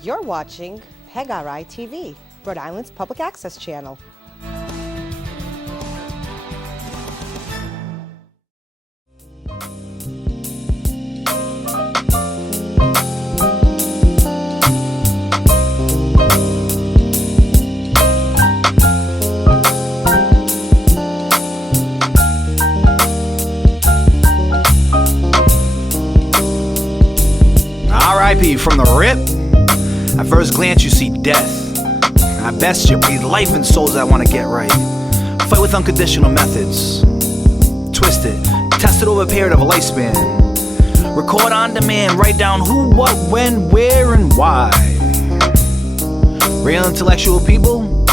You're watching PEG RI TV, Rhode Island's public access channel. R.I.P. from the rip. At first glance you see death. At best you breathe life in souls that want to get right. Fight with unconditional methods. Twist it, test it over a period of a lifespan. Record on demand, write down who, what, when, where, and why. Real intellectual people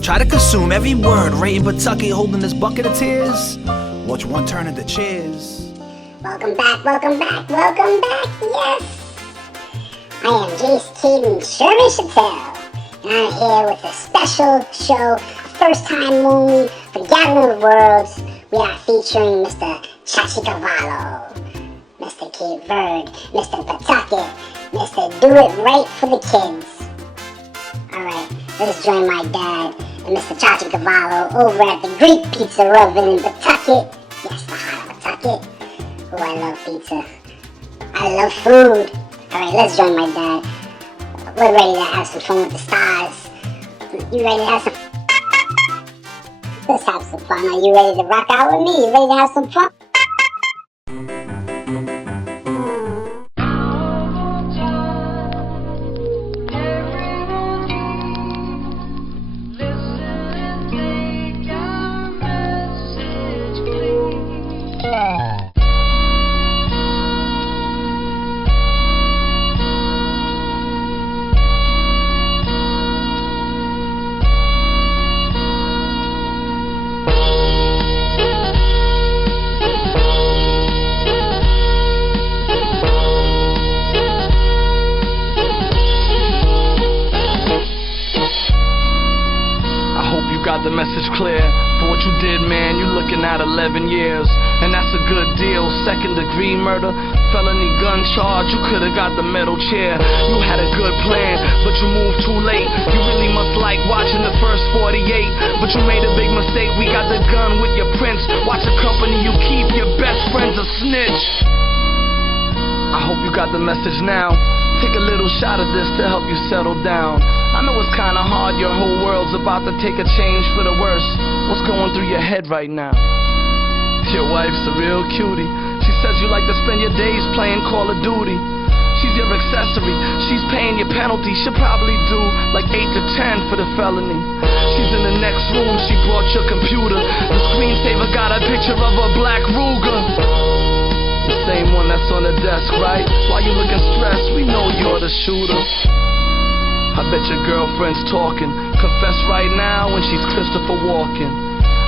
try to consume every word right in Pawtucket holding this bucket of tears. Watch one turn into cheers. Welcome back, welcome back, welcome back, yes! I am Jace Caden Sherman Chattel, and I'm here with a special show, first time movie for Gathering of Worlds. We are featuring Mr. Chachi Carvalho, Mr. Cape Verde, Mr. Pawtucket, Mr. Do It Right for the Kids. Alright, let's join my dad and Mr. Chachi Carvalho over at the Greek Pizza Oven in Pawtucket. Yes, the heart of Pawtucket. Oh, I love pizza. I love food. Alright, let's join my dad. We're ready to have some fun with the stars. You ready to have some... Let's have some fun. Are you ready to rock out with me? You ready to have some fun? The message clear for what you did, man. You're looking at 11 years, and that's a good deal. Second degree murder, felony gun charge. You could've got the metal chair. You had a good plan, but you moved too late. You really must like watching the first 48, but you made a big mistake. We got the gun with your prince. Watch the company you keep. Your best friend's a snitch. I hope you got the message now. Take a little shot of this to help you settle down. I know it's kinda hard, your whole world's about to take a change for the worse. What's going through your head right now? Your wife's a real cutie. She says you like to spend your days playing Call of Duty. She's your accessory, she's paying your penalty. She'll probably do like 8 to 10 for the felony. She's in the next room, she brought your computer. The screensaver got a picture of a black Ruger. The same one that's on the desk, right? Why you looking stressed? We know you're the shooter. I bet your girlfriend's talking. Confess right now when she's Christopher Walken.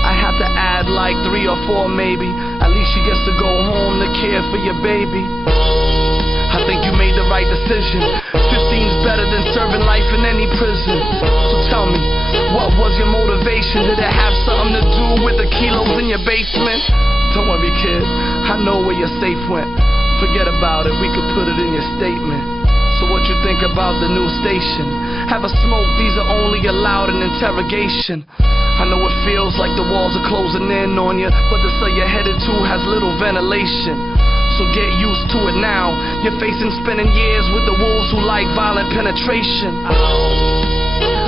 I have to add like 3 or 4 maybe. At least she gets to go home to care for your baby. I think you made the right decision. 15's better than serving life in any prison. So tell me, what was your motivation? Did it have something to do with the kilos in your basement? Don't worry, kid, I know where your safe went. Forget about it, we could put it in your statement. So what you think about the new station? Have a smoke, these are only allowed in interrogation. I know it feels like the walls are closing in on you, but the cell you're headed to has little ventilation. So get used to it now. You're facing spending years with the wolves who like violent penetration.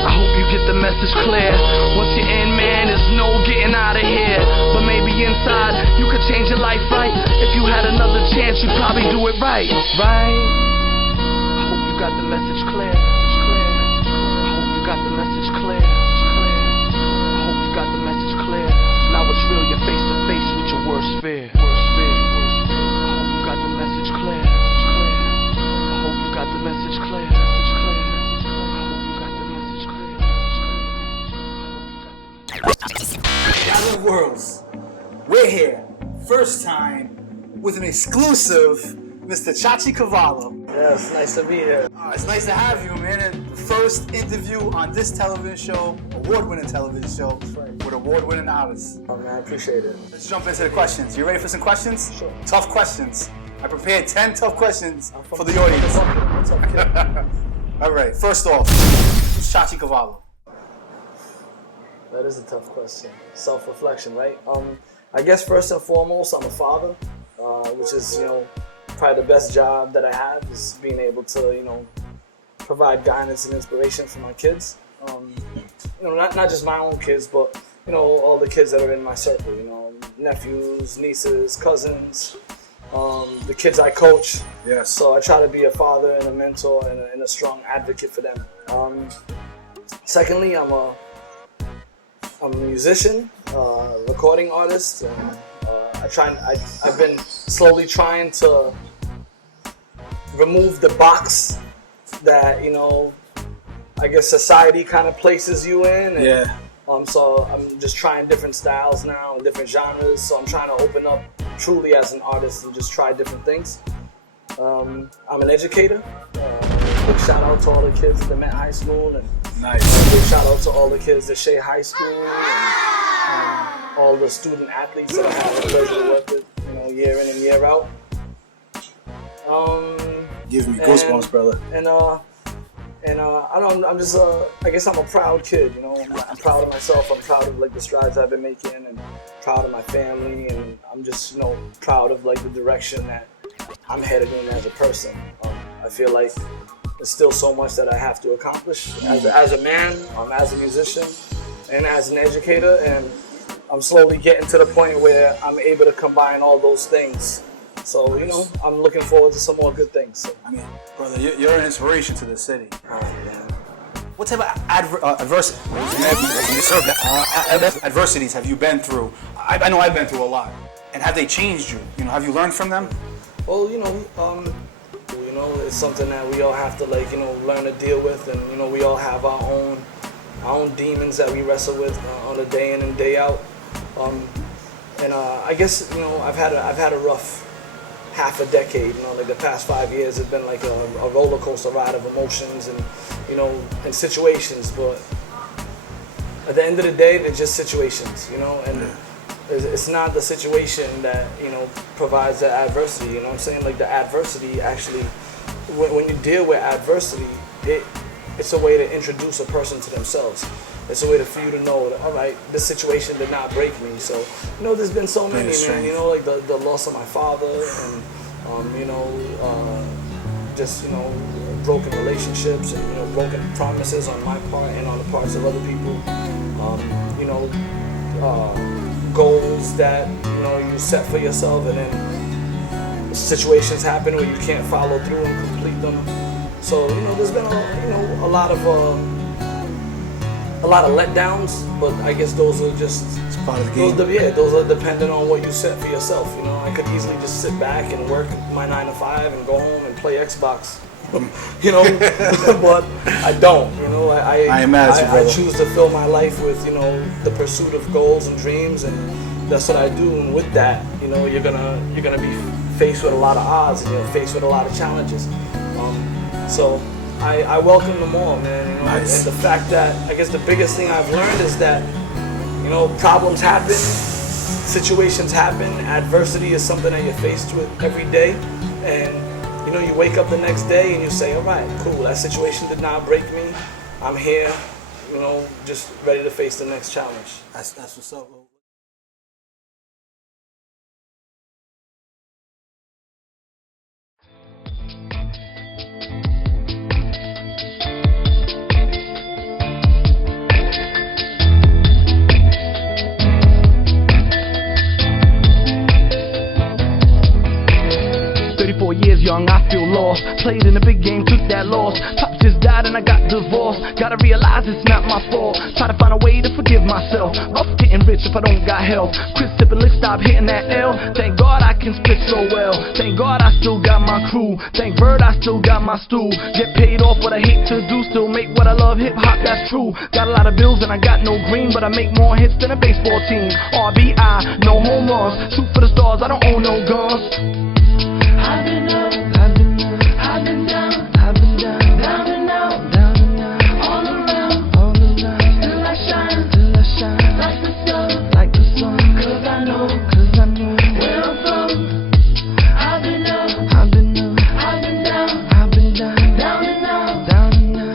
I hope you get the message clear. Once you're in, man, there's no getting out of here. But maybe inside, you could change your life right. If you had another chance, you'd probably do it right. Right? I hope you got the message clear. I hope you got the message clear. I hope you got the message clear. Now it's real, you're face to face with your worst fear. I hope you got the message clear. I hope you got the message clear. Gathering Worlds, we're here, first time, with an exclusive Mr. Chachi Carvalho. Yes, nice to be here. It's nice to have you, man. The first interview on this television show, award-winning television show, with award-winning artists. Oh man, I appreciate it. Let's jump into the questions. You ready for some questions? Sure. Tough questions. I prepared 10 tough questions for the audience. It's okay. All All right. First off, who's Chachi Carvalho? That is a tough question. Self-reflection, right? I guess first and foremost, I'm a father, which is, probably the best job that I have is being able to, provide guidance and inspiration for my kids. Not just my own kids, but all the kids that are in my circle. Nephews, nieces, cousins, the kids I coach. Yes. So I try to be a father and a mentor and a strong advocate for them. Secondly, I'm a musician, recording artist. And, I've been slowly trying to remove the box that I guess society kind of places you in. And, Yeah. So I'm just trying different styles now and different genres. So I'm trying to open up truly as an artist and just try different things. I'm an educator. Big shout out to all the kids at Met High School, and Nice. big shout out to all the kids at Shea High School, and all the student athletes that I have the pleasure to work with, year in and year out. Give me goosebumps, brother. I'm just I guess I'm a proud kid, I'm proud of myself. I'm proud of the strides I've been making, and proud of my family, and I'm just proud of the direction that I'm headed in as a person. I feel like there's still so much that I have to accomplish as a man, as a musician, and as an educator, and I'm slowly getting to the point where I'm able to combine all those things. So, I'm looking forward to some more good things. So. I mean, brother, you're an inspiration to the city. Yeah. What type of adversities have you been through? I know I've been through a lot. And have they changed you? Have you learned from them? Well, it's something that we all have to learn to deal with, and we all have our own demons that we wrestle with on a day in and day out. I guess I've had a rough half a decade. The past 5 years have been like a roller coaster ride of emotions and and situations. But at the end of the day, they're just situations, and it's not the situation that provides the adversity. I'm saying? The adversity actually, when you deal with adversity, it's a way to introduce a person to themselves. It's a way for you to know that, all right, this situation did not break me. So, there's been so many, man, the loss of my father, and, just, broken relationships, and, broken promises on my part and on the parts of other people. Goals that, you set for yourself, and then situations happen where you can't follow through and complete them. So, there's been a lot of letdowns, but I guess those are just part of the game. Those are dependent on what you set for yourself. I could easily just sit back and work my 9 to 5 and go home and play Xbox. But I don't. I imagine, I choose to fill my life with the pursuit of goals and dreams, and that's what I do. And with that, you're gonna be faced with a lot of odds, and you're faced with a lot of challenges. So I welcome them all, man. Nice. And the fact that I guess the biggest thing I've learned is that problems happen, situations happen, adversity is something that you're faced with every day, and you wake up the next day and you say, all right, cool, that situation did not break me. I'm here, just ready to face the next challenge. That's what's up. 34 years young, I feel lost. Played in the big game, took that loss. Pop just died and I got divorced. Gotta realize it's not my fault. Try to find a way to forgive myself. Rough getting rich if I don't got help. Quit sipping lick, stop hitting that L. Thank God I can spit so well. Thank God I still got my crew. Thank Bird I still got my stool. Get paid off what I hate to do. Still make what I love, hip hop, that's true. Got a lot of bills and I got no green, but I make more hits than a baseball team. RBI, no home runs. Shoot for the stars, I don't own no guns. I've been up, I've been up, I've been down, I've been down, down and out, down and out, all around, till I shine, like the sun, cause I know where I'm from. I've been up, I've been up, I've been down, I've been down, down and out, down and out.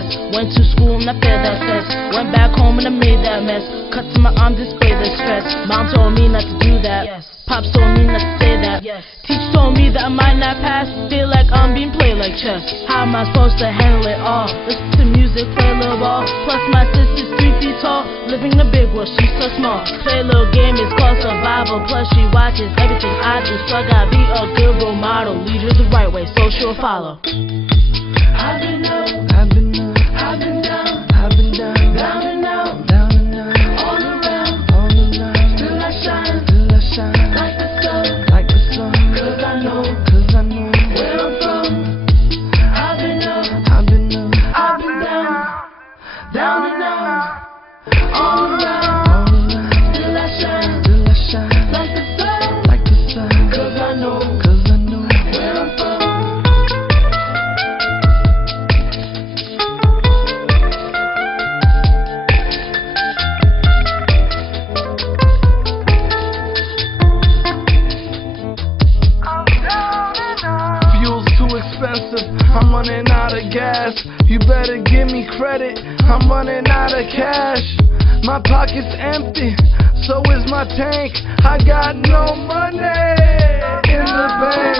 stress. Went to school and I failed that test. Went back home and I made that mess. Cut to my arm, display the stress. Mom told me not to do that. Pops told me not to say that. Teacher told me that I might not pass. Feel like I'm being played like chess. How am I supposed to handle it all? Listen to music, play a little ball. Plus my sister's 3 feet tall. Living in a big world, she's so small. Play a little game, it's called survival. Plus she watches everything I do. So I gotta be a good role model. Lead her the right way, so she'll follow. I've been up, I've been up, I've been down, I've been down, down and out, down and out, all around, still I shine, like the sun, cause I know where I'm from. I've been up, I've been up, I've been down and out, all around, still I shine, like the sun, cause I know where I'm from. I'm running out of gas. You better give me credit. I'm running out of cash. My pocket's empty, so is my tank. I got no money in the bank.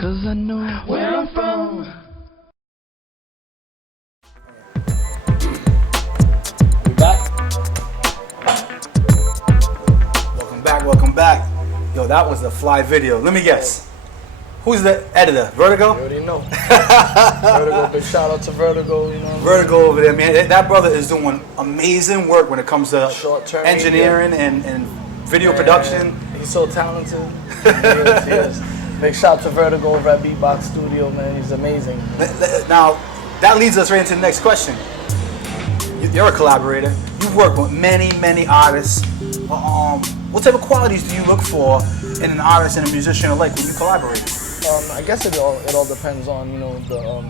Cause I know where I'm from. We back? Welcome back. Yo, that was a fly video. Let me guess. Who's the editor? Vertigo? You already know. Vertigo, big shout out to Vertigo, you know. Vertigo over there, man. That brother is doing amazing work when it comes to engineering and video production. He's so talented. He is. Big shout out to Vertigo over at Beatbox Studio, man. He's amazing. Now, that leads us right into the next question. You're a collaborator. You've worked with many artists. What type of qualities do you look for in an artist and a musician alike when you collaborate? I guess it all depends on, you know, the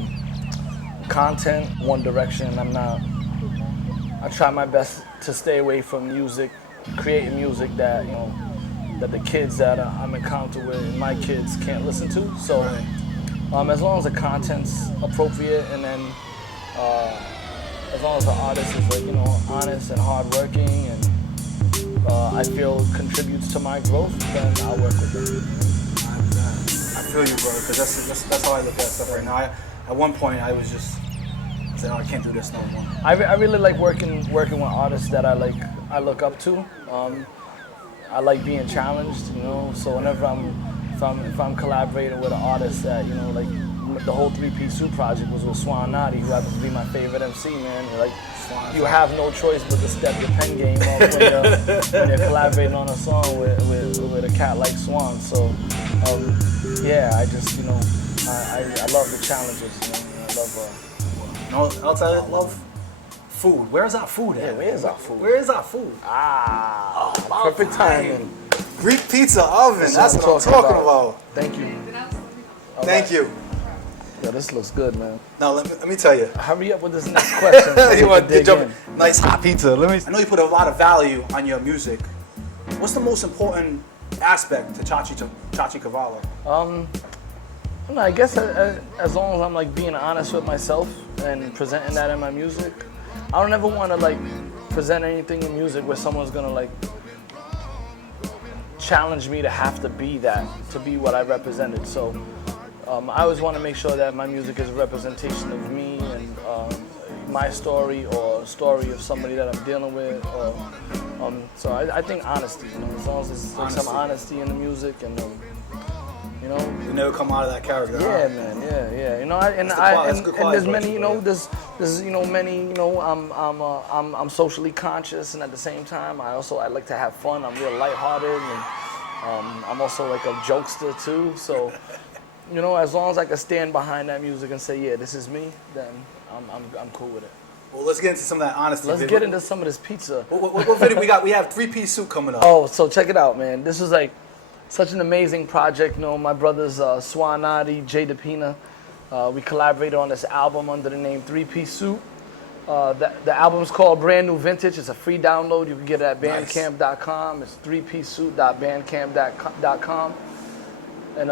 content, one direction. I try my best to stay away from music, creating music that, you know, that the kids that I'm encountered with and my kids can't listen to. So as long as the content's appropriate and then as long as the artist is, like, you know, honest and hardworking and I feel contributes to my growth, then I'll work with them. I feel you, bro, because that's how I look at stuff right now. At one point, I said, oh, I can't do this no more. I really like working with artists that I look up to. I like being challenged, you know. So whenever if I'm collaborating with an artist that, you know, like the whole 3-piece suit project was with Swan Nadi, who happens to be my favorite MC, man. Like, you have no choice but to step your pen game up when you're collaborating on a song with a cat like Swan. So yeah, I just, you know, I love the challenges, you know. I love. You know, else I love? Food. Where's our food at? Yeah, where is our food? Where is our food? Perfect timing. Greek pizza oven. That's what I'm talking about. Thank you. Thank you. Yo, this looks good, man. Now let me tell you. Hurry up with this next question. You want to jump? Nice hot pizza. I know you put a lot of value on your music. What's the most important aspect to Chachi Carvalho? I guess as long as I'm like being honest with myself and presenting that in my music, I don't ever want to like present anything in music where someone's gonna like challenge me to have to be that, to be what I represented. So I always want to make sure that my music is a representation of me and my story or story of somebody that I'm dealing with. So I think honesty, as long as there's like some honesty in the music and you never come out of that character. Yeah, huh? man. Yeah. And and there's many, there's many, I'm socially conscious, and at the same time, I like to have fun. I'm real lighthearted, and I'm also like a jokester too. So, as long as I can stand behind that music and say, yeah, this is me, then I'm cool with it. Well, let's get into some of that honesty. Let's get into some of this pizza. What video we got? We have 3-piece suit coming up. Oh, so check it out, man. This is like such an amazing project. My brothers Swanati, Jay DePina, we collaborated on this album under the name 3-Piece Suit. The album's called Brand New Vintage. It's a free download. You can get it at bandcamp.com. It's 3piecesuit.bandcamp.com. And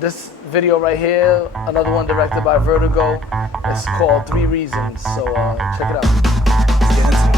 this video right here, another one directed by Vertigo, it's called 3 Reasons. So check it out. Let's get into it.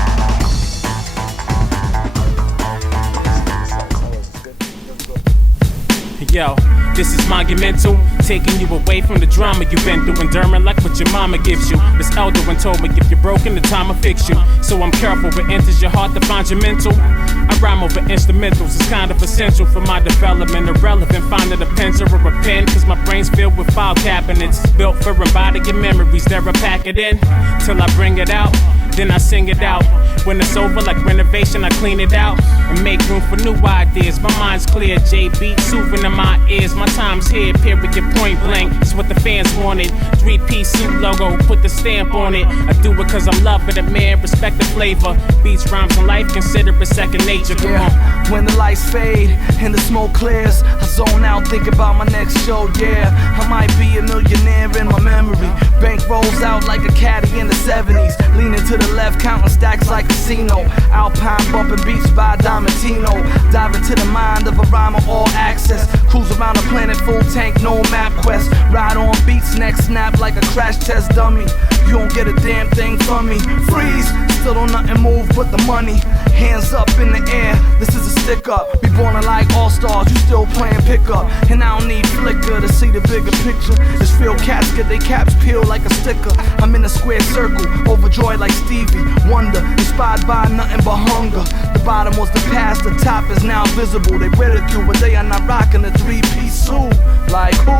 Yo, this is monumental, taking you away from the drama you've been through, enduring like what your mama gives you. This elder one told me if you're broken, the time will fix you. So I'm careful, what enters your heart to find your mental. I rhyme over instrumentals, it's kind of essential for my development. Irrelevant, finding a pencil or a pen, cause my brain's filled with file cabinets. Built for embodying memories, there I pack it in, till I bring it out, then I sing it out. When it's over, like renovation, I clean it out and make room for new ideas. My mind's clear, JB soothing in my ears. My time's here, period, point blank. It's what the fans wanted. 3-piece suit logo, put the stamp on it. I do it cause I'm loving it, man. Respect the flavor. Beats, rhymes, and life, consider it second nature. Come on. When the lights fade and the smoke clears, I zone out, think about my next show, yeah. I might be a millionaire in my memory. Bank rolls out like a caddy in the 70s. Leaning to the left, counting stacks like casino. Alpine bumping beats by Diamantino. Dive into the mind of a rhymer, all access. Cruise around the planet, full tank, no map quest. Ride on beats, neck snap like a crash test dummy. You don't get a damn thing from me. Freeze, still don't nothing move but the money. Hands up in the air, this is a stick up. Be born like all stars, you still playing pickup. And I don't need flicker to see the bigger picture. This real casket, they caps peel like a sticker. I'm in a square circle, overjoyed like Stevie Wonder. Inspired by nothing but hunger. The bottom was the past, the top is now visible. They ridicule, but they are not rocking a 3-piece suit. Like who?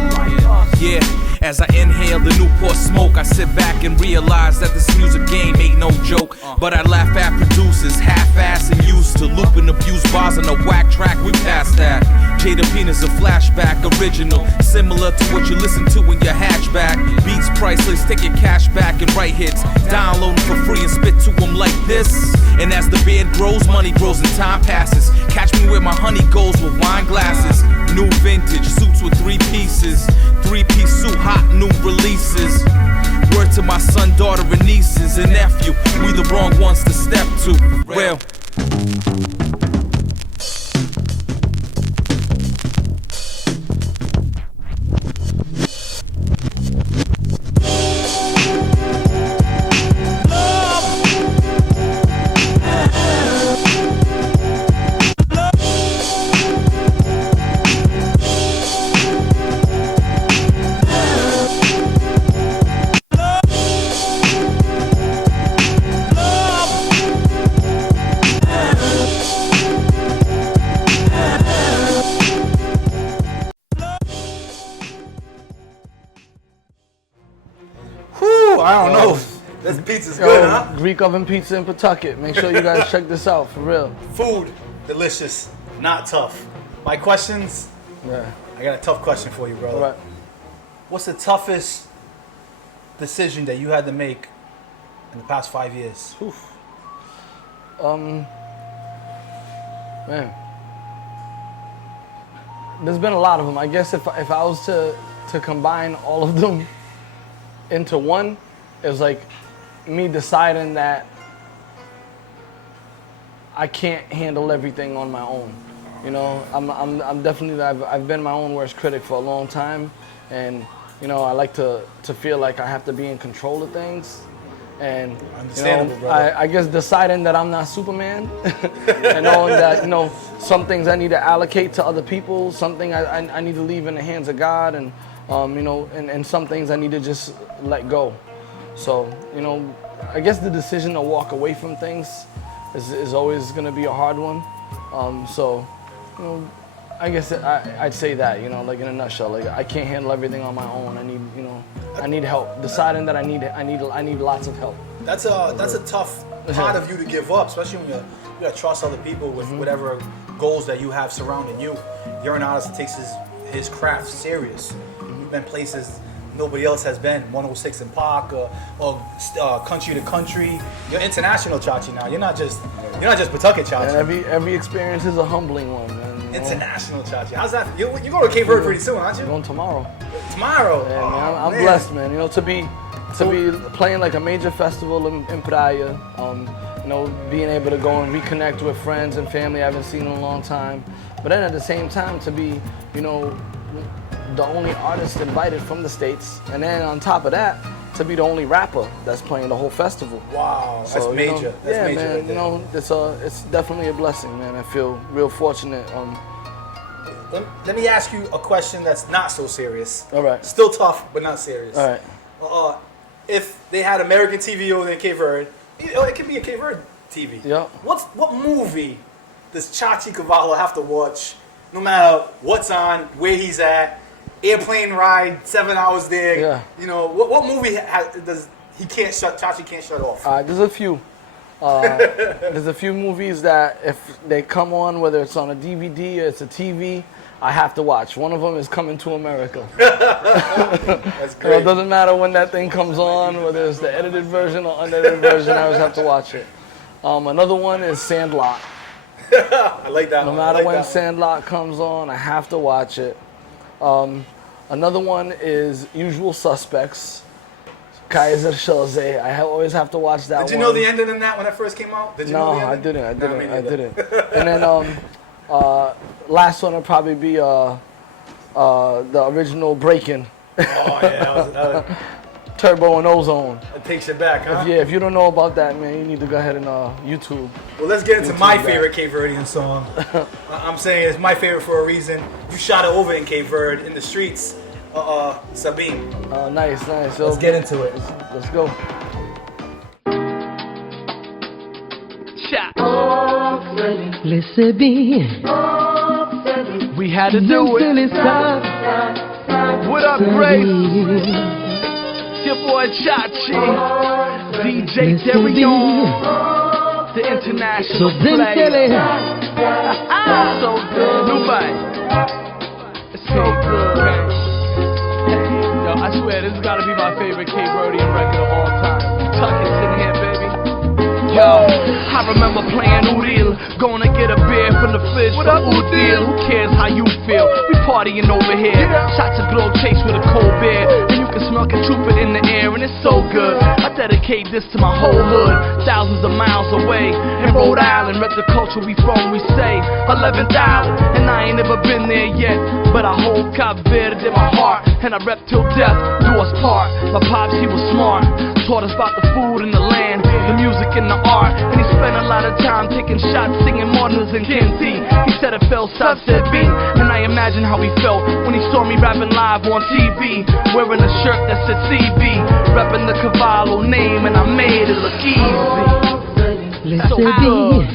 Yeah, as I inhale the Newport smoke, I sit back and realize that this music game ain't no joke. But I laugh at producers, half-ass and used to loop and abuse bars on a whack track, we past that. Jada Pina's a flashback, original, similar to what you listen to in your hatchback. Beats priceless, take your cash back and write hits. Download them for free and spit to them like this. And as the beard grows, money grows and time passes. Catch me where my honey goes with wine glasses. New vintage suits with 3 pieces. 3-piece suit, hot new releases. Word to my son, daughter, and nieces and nephew. We the wrong ones to step to. Real. I don't know. This pizza's good, huh? Greek oven pizza in Pawtucket. Make sure you guys check this out, for real. Food, delicious, not tough. My questions, Yeah. I got a tough question for you, brother. All right. What's the toughest decision that you had to make in the past 5 years? Man. There's been a lot of them. I guess if I was to combine all of them into one, it was like me deciding that I can't handle everything on my own. You know, I'm definitely, I've been my own worst critic for a long time, and you know, I like to feel like I have to be in control of things, and you know, I guess deciding that I'm not Superman, and knowing that, you know, some things I need to allocate to other people, something I need to leave in the hands of God, and you know, and some things I need to just let go. So, you know, I guess the decision to walk away from things is always going to be a hard one. So, you know, I guess I'd say that, you know, like in a nutshell, like I can't handle everything on my own. I need, you know, I need help. Deciding that I need lots of help. That's a tough part of you to give up, especially when you gotta trust other people with whatever goals that you have surrounding you. You're an artist that takes his craft serious. You've been places nobody else has been, 106 in Park, or country to country. You're international Chachi now. You're not just Pawtucket Chachi. And every experience is a humbling one, man. International Chachi. How's that? You go to Cape Verde pretty soon, aren't you? Going tomorrow. Tomorrow. Yeah, man, I'm blessed, man. You know, to be playing like a major festival in Praia. You know, being able to go and reconnect with friends and family I haven't seen in a long time. But then at the same time, to be, you know, the only artist invited from the States, and then on top of that, to be the only rapper that's playing the whole festival. Wow, so, that's major. You know, that's yeah, major. man. Right, you know, it's definitely a blessing, man. I feel real fortunate. Let me ask you a question that's not so serious. All right. Still tough, but not serious. All right. If they had American TV over in Cape Verde, it could be a Cape Verde TV. Yeah. What movie does Chachi Carvalho have to watch, no matter what's on, where he's at? Airplane ride, 7 hours there. Yeah. You know, what movie does Chachi can't shut off? There's a few. There's a few movies that if they come on, whether it's on a DVD or it's a TV, I have to watch. One of them is Coming to America. That's great. It doesn't matter when that thing comes on, whether it's the edited version or unedited version, I always have to watch it. Another one is Sandlot. I like that one. No matter when Sandlot comes on, I have to watch it. Another one is Usual Suspects, Kaiser Soze. I always have to watch that one. Did you know the ending in that when it first came out? Did you know the ending? I didn't. And then last one would probably be the original Breakin'. Oh yeah, Turbo and Ozone. It takes you back, huh? If you don't know about that, man, you need to go ahead and YouTube. Well, let's get into my favorite Cape Verdean song. I'm saying it's my favorite for a reason. You shot it over in Cape Verde in the streets. Sabine. Nice. So, let's get into it. Let's go. Listen, we had to do it. What up, Grace? Your boy Chachi, DJ Darion, the international player. So good, Dubai. It's so good, man. Yo, I swear this has got to be my favorite Cape Verdean record of all time. Tuckett's in here, baby. Yo, I remember playing Udil, going to get a beer from the fridge for Udil. Who cares how you feel? We partying over here. Shots of glow chase with a cold beer, and you can smell Kachupa in the air, and it's so good. I dedicate this to my whole hood, thousands of miles away in Rhode Island. Rep the culture we from, we say 11th Island, and I ain't never been there yet, but I hold Cape Verde in my heart, and I rep till death do us part. My pops, he was smart, taught us about the food and the land, the music and the art, and he spent a lot of time taking shots, singing Martin's and Kinty. He said it felt South said B, and I imagine how he felt when he saw me rapping live on TV, wearing a shirt that said CB, repping the Carvalho name, and I made it look easy. So good.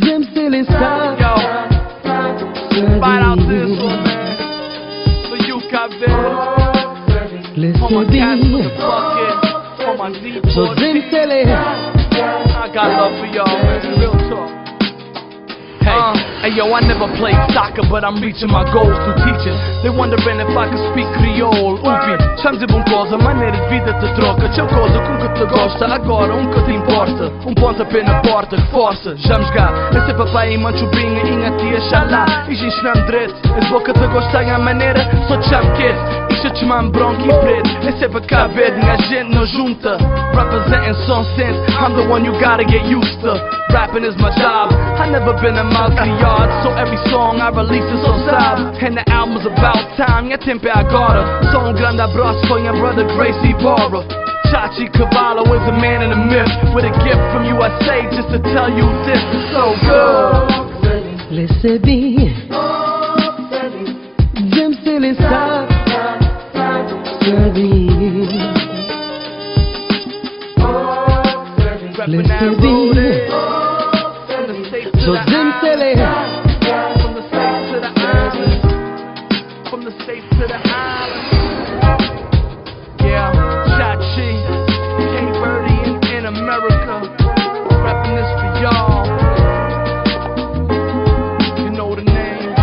Them still inside. Yo, fight out this one, man. For you, Cape Verde. For my cats with the bucket. For my Z-board. I got love for y'all, man. Real talk. Hey, yo, I never played soccer, but I'm reaching my goals through teaching. They wondering if I could speak Creole. Ubi, cham de bom cosa, maneira de vida te troca. C'è coisa com que te gosta, agora que te importa. Pontapé na porta, que força, já me jogar. Esse papai e manchubinha, e a tia xalá. E gente não direito, es boca te gosta a maneira, só cham kid. Deixa te man bronchi preto. Esse é pra caber, minha gente não junta. Representing some sense, I'm the one you gotta get used to. Rapping is my job, I never been a mouse in the yard. So every song I release is so sad. And the album's about time, minha tempo é agora. So grande abraço for your brother Gracie Barra. Chachi Carvalho is a man in a myth, with a gift from USA just to tell you this is so good. Recebi Jim Silly Star Recebi So Jim Silly From the States to the islands, from the States to the islands. Yeah, Chachi, K-Birdie in America, rapping this for y'all. You know the name.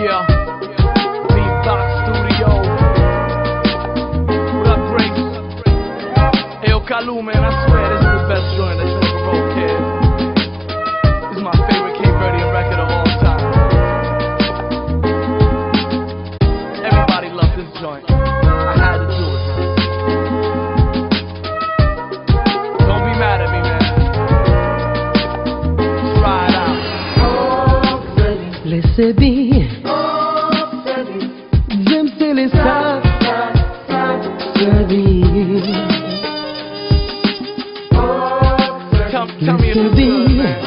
Yeah, Beatbox Studio. What up, Grace? Hey, yo, Kalu, man, I swear this is the best joint that you ever wrote, kid. This is my favorite K-Birdie record of all time. Everybody loved this joint. I had to do it, man. Don't be mad at me, man. Just try it out. Recebi Jim Silly Star Recebi Tell me if it's good, man.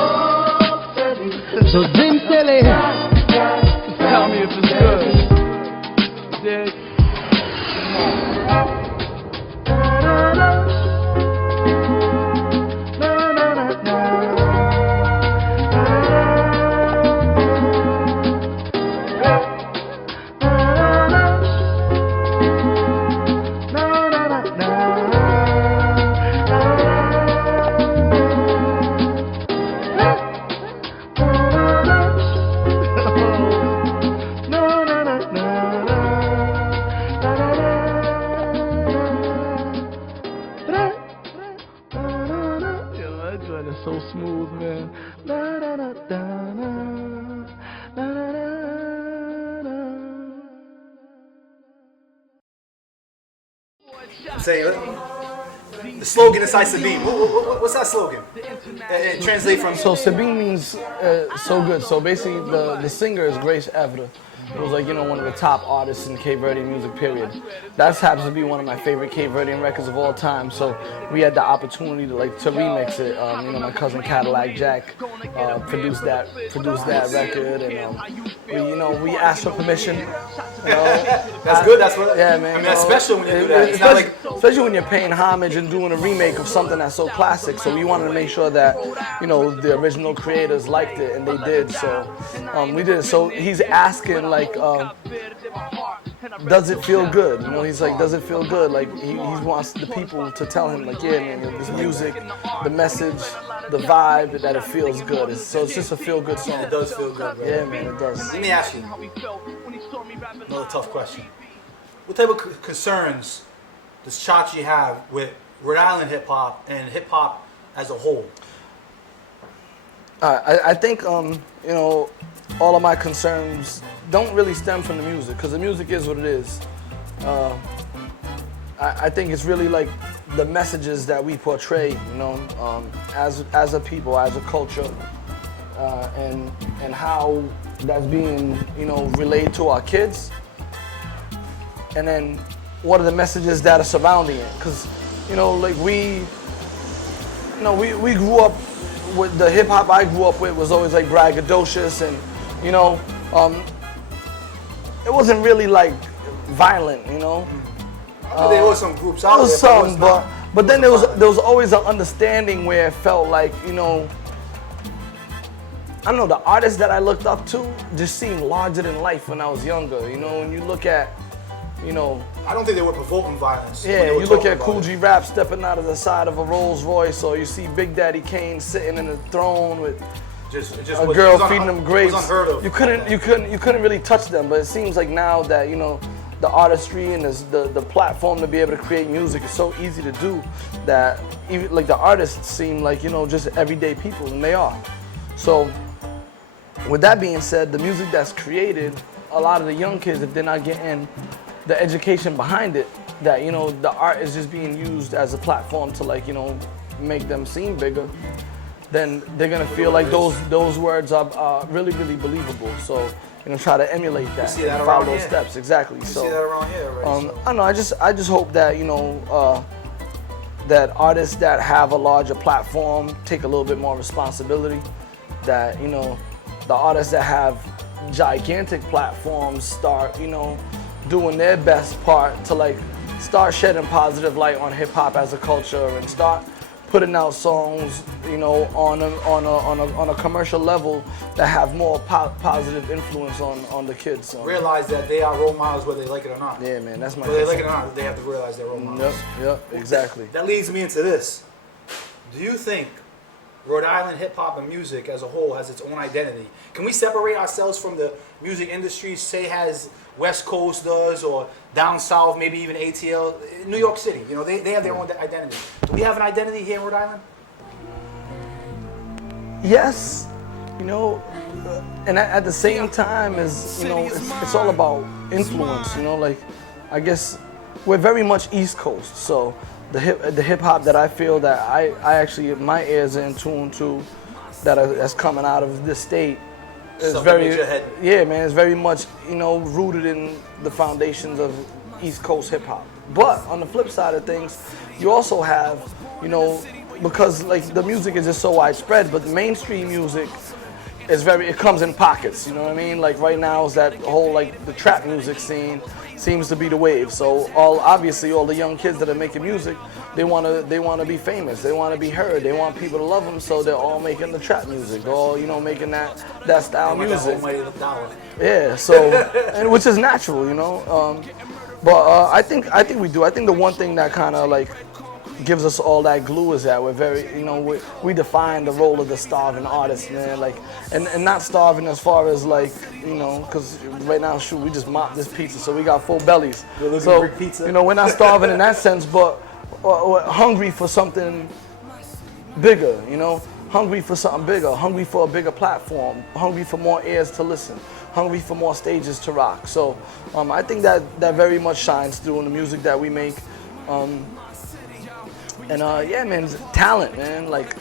So Jim Silly Just tell me if it's good. Dig? It's so smooth, man. La, da, da, da, da, la, da, da, da. I'm saying, the slogan inside Sabine. What's that slogan? It translates from. So Sabine means so good. So basically, the singer is Grace Evra. It was like, you know, one of the top artists in Cape Verdean music, period. That happens to be one of my favorite Cape Verdean records of all time. So we had the opportunity to remix it. You know, my cousin Cadillac Jack produced that record, and we asked for permission. That's good. That's what. Yeah, man. I mean, that's special when you do that. It's not like, especially when you're paying homage and doing a remake of something that's so classic. So we wanted to make sure that, you know, the original creators liked it, and they did. So we did. So he's asking, like, does it feel good? You know, he's like, does it feel good? Like, he wants the people to tell him, like, yeah, man, this music, the message, the vibe, that it feels good. So it's just a feel-good song. it does feel good, bro. Yeah, man, it does. Let me ask you another tough question. What type of concerns does Chachi have with Rhode Island hip hop and hip hop as a whole? I think, you know, all of my concerns don't really stem from the music, because the music is what it is. I think it's really like the messages that we portray, you know, as a people, as a culture, and how that's being, you know, relayed to our kids. And then what are the messages that are surrounding it? Because, you know, like we grew up with the hip hop I grew up with was always like braggadocious, and, you know, it wasn't really like violent, you know. There was some groups out there. There was some, but then there was always an understanding where it felt like, you know, I don't know, the artists that I looked up to just seemed larger than life when I was younger. You know, when you look at, you know, I don't think they were provoking violence. Yeah, you look at Cool G Rap stepping out of the side of a Rolls Royce, or you see Big Daddy Kane sitting in a throne with a girl feeding them grapes. You couldn't really touch them, but it seems like now that, you know, the artistry and the platform to be able to create music is so easy to do that even like the artists seem like, you know, just everyday people, and they are. So with that being said, the music that's created, a lot of the young kids, if they're not getting the education behind it, that, you know, the art is just being used as a platform to, like, you know, make them seem bigger, then they're gonna feel like those words are really, really believable. So, you know, try to emulate that, and follow those steps. Exactly. So, see that around here, right? I don't know. I just hope that, you know, that artists that have a larger platform take a little bit more responsibility. That, you know, the artists that have gigantic platforms start, you know, doing their best part to, like, start shedding positive light on hip hop as a culture and start putting out songs, you know, on a commercial level that have more positive influence on the kids. So. Realize that they are role models whether they like it or not. Yeah, man, that's my. Whether they like it or not, they have to realize they're role models. Yep, exactly. That leads me into this. Do you think Rhode Island hip hop and music as a whole has its own identity? Can we separate ourselves from the music industry, say as West Coast does, or down south, maybe even ATL, New York City? You know, they have their own identity. Do we have an identity here in Rhode Island? Yes, you know, and at the same time, is, you know, it's all about influence. You know, like, I guess we're very much East Coast, so the hip hop that I feel that I actually, my ears are in tune to, that's coming out of this state, is very, yeah, man, it's very much, you know, rooted in the foundations of East Coast hip hop. But on the flip side of things, you also have, you know, because, like, the music is just so widespread, but the mainstream music is it comes in pockets, you know what I mean? Like, right now is that whole, like, the trap music scene seems to be the wave. So obviously all the young kids that are making music, they want to be famous, they want to be heard, they want people to love them, so they're all making the trap music, they're all, you know, making that style music. Yeah, so, and which is natural, you know. But I think we do. I think the one thing that kind of, like, gives us all that glue is that we're very, you know, we define the role of the starving artist, man. Like, and not starving as far as, like, you know, because right now, shoot, we just mopped this pizza, so we got full bellies. So, you know, we're not starving in that sense, but we're hungry for something bigger, you know, hungry for something bigger, hungry for a bigger platform, hungry for more ears to listen, hungry for more stages to rock. So I think that very much shines through in the music that we make. Yeah, man, talent, man. Like,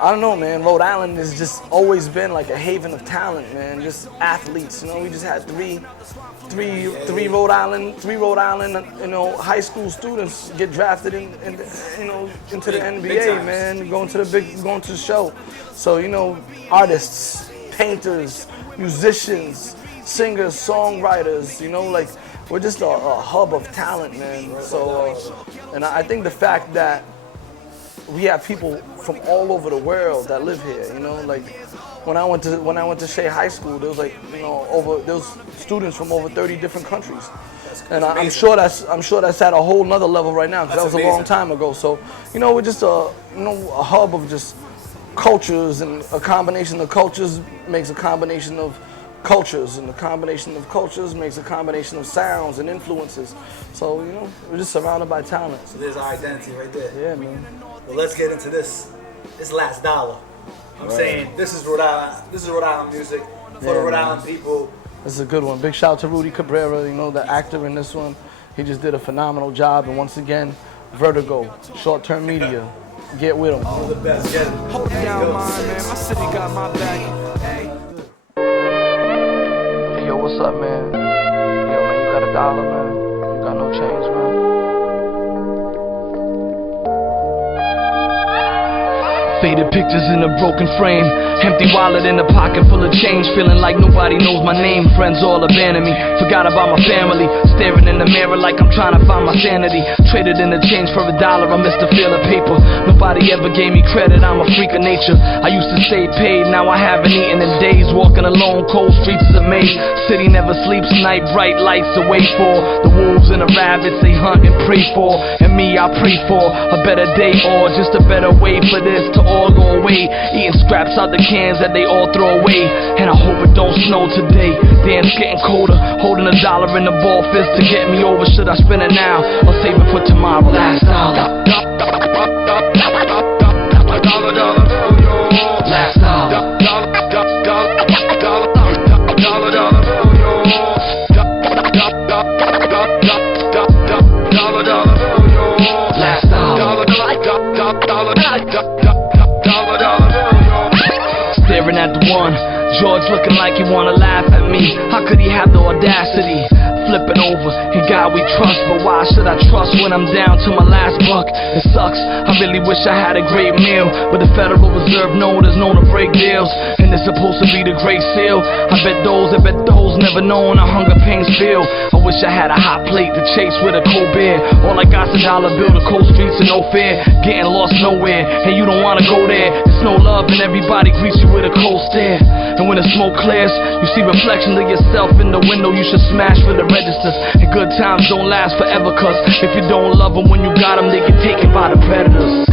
I don't know, man. Rhode Island has just always been like a haven of talent, man. Just athletes, you know. We just had three Rhode Island, you know, high school students get drafted you know, into the NBA, man. Going to the show. So, you know, artists, painters, musicians, singers, songwriters, you know, like, we're just a hub of talent, man. So, and I think the fact that we have people from all over the world that live here, you know, like, when I went to Shea High School, there was, like, you know, there was students from over 30 different countries, and I'm sure that's at a whole nother level right now, because that was a long time ago. So, you know, we're just a hub of just cultures, and a combination of cultures makes a combination of cultures, and the combination of cultures makes a combination of sounds and influences. So, you know, we're just surrounded by talent. So there's our identity right there. Yeah, man. Well, let's get into this last dollar. I'm saying this is Rhode Island music for the Rhode Island people. This is a good one. Big shout out to Rudy Cabrera, you know, the actor in this one. He just did a phenomenal job, and once again, Vertigo, Short-Term Media. Get with him. All the best. Get it. Hold down mine, man. My city got my back. Hey. Yo, what's up, man? Yo, man, you got $1, man? You got no change, man? Faded pictures in a broken frame, empty wallet in a pocket full of change, feeling like nobody knows my name. Friends all abandoned me, forgot about my family, staring in the mirror like I'm trying to find my sanity. Traded in the change for $1, I missed the feel of paper. Nobody ever gave me credit, I'm a freak of nature. I used to stay paid, now I haven't eaten in days. Walking alone, cold streets of May. City never sleeps, night bright lights to wait for. The wolves and the rabbits they hunt and pray for, and me I pray for a better day, or just a better way for this to all go away. Eating scraps out the cans that they all throw away, and I hope it don't snow today. Damn, it's getting colder. Holding $1 in the ball fist to get me over. Should I spend it now or save it for tomorrow? Last dollar. Last dollar. George looking like he wanna laugh at me. How could he have the audacity? Flip it over, in God we trust. But why should I trust when I'm down to my last buck? It sucks, I really wish I had a great meal, but the Federal Reserve known is known to break deals, and it's supposed to be the Great Seal. I bet those never known how hunger pains feel. I wish I had a hot plate to chase with a cold beer. All I got's $1 bill, the cold streets and no fear. Getting lost nowhere, and you don't wanna go there. There's no love and everybody greets you with a cold stare. And when the smoke clears, you see reflections of yourself in the window. You should smash for the registers. And good times don't last forever, cause if you don't love them when you got them, they get taken by the predators.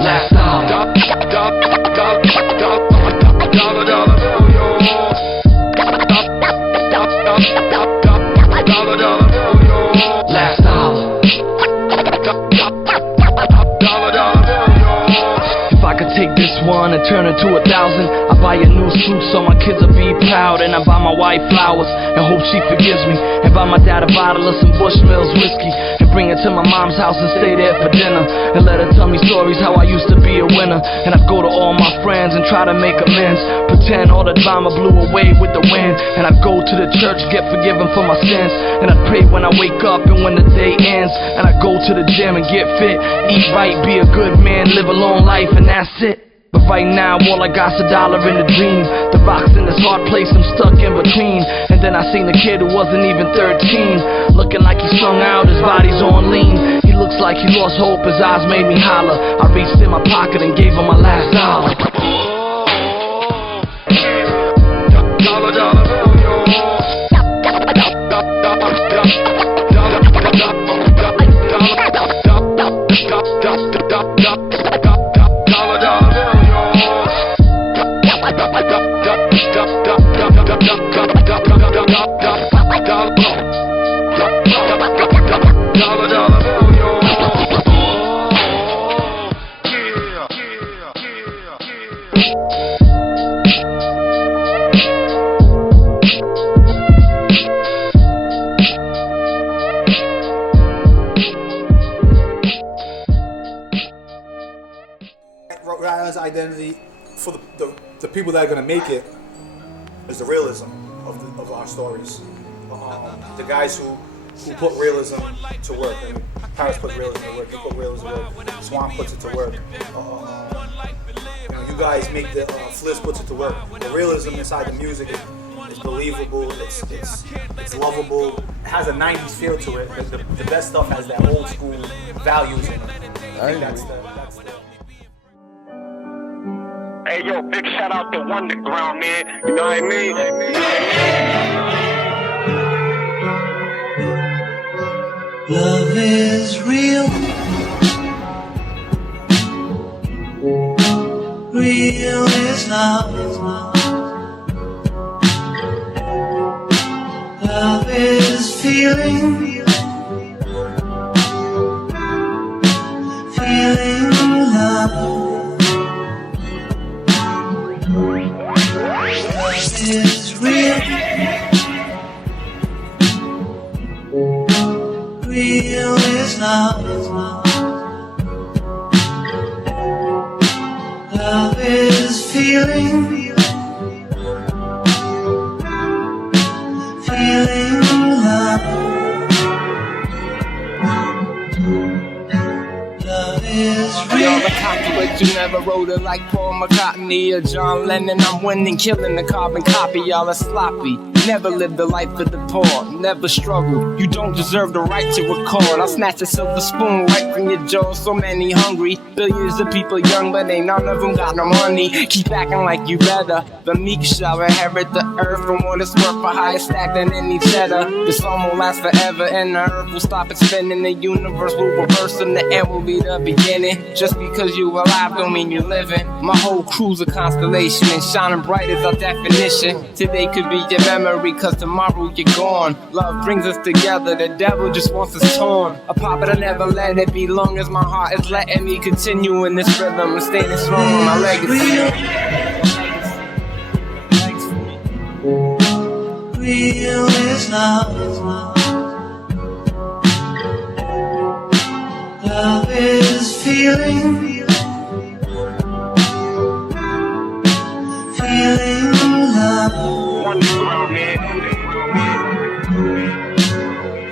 Last dollar. Last dollar. If I could take this one and turn it to 1,000, I buy a new suit so my kids will be proud, and I buy my wife flowers and hope she forgives me, and buy my dad a bottle of some Bushmills whiskey, and bring it to my mom's house and stay there for dinner, and let her tell me stories how I used to be a winner. And I'd go to all my friends and try to make amends, pretend all the drama blew away with the wind, and I'd go to the church, get forgiven for my sins, and I'd pray when I wake up and when the day ends, and I'd go to the gym and get fit, eat right, be a good man, live a long life, and that's it. But right now, all I got's $1 in the dream. The box in this hard place, I'm stuck in between. And then I seen a kid who wasn't even 13, looking like he strung out, his body's on lean. He looks like he lost hope, his eyes made me holler. I reached in my pocket and gave him my last dollar. Rhode Island's identity for the people that are going to make it is the realism of our stories. The guys who put realism to work. And Paris puts realism to work. He put realism to work. Swan puts it to work. You guys make the Fliss puts it to work. The realism inside the music is believable. It's lovable. It has a '90s feel to it. The best stuff has that old school values in it. I think that's the. Hey yo, big shout out to Wonderground, man. You know what I mean? Love is real. Real is love. Love is feeling. Feeling love. Is real. Real is love. Love is feeling. Feeling love. Love is real. Y'all a copy, but you never wrote it like Paul McCartney or John Lennon. I'm winning, killing the carbon copy. Y'all are sloppy. Never lived the life of the poor, never struggled. You don't deserve the right to record. I'll snatch a silver spoon right from your jaw. So many hungry, billions of people young, but ain't none of them got no money. Keep acting like you better. The meek shall inherit the earth, from what it's worth, for higher stack than any cheddar. This song will last forever, and the earth will stop expanding. The universe will reverse, and the end will be the beginning. Just because you alive don't mean you're living. My whole crew's a constellation, and shining bright is our definition. Today could be your memory, cause tomorrow you're gone. Love brings us together, the devil just wants us torn apart, but I never let it be. Long as my heart is letting me continue in this rhythm and standing strong on my legacy. Real is love. Love is feeling. underground, man.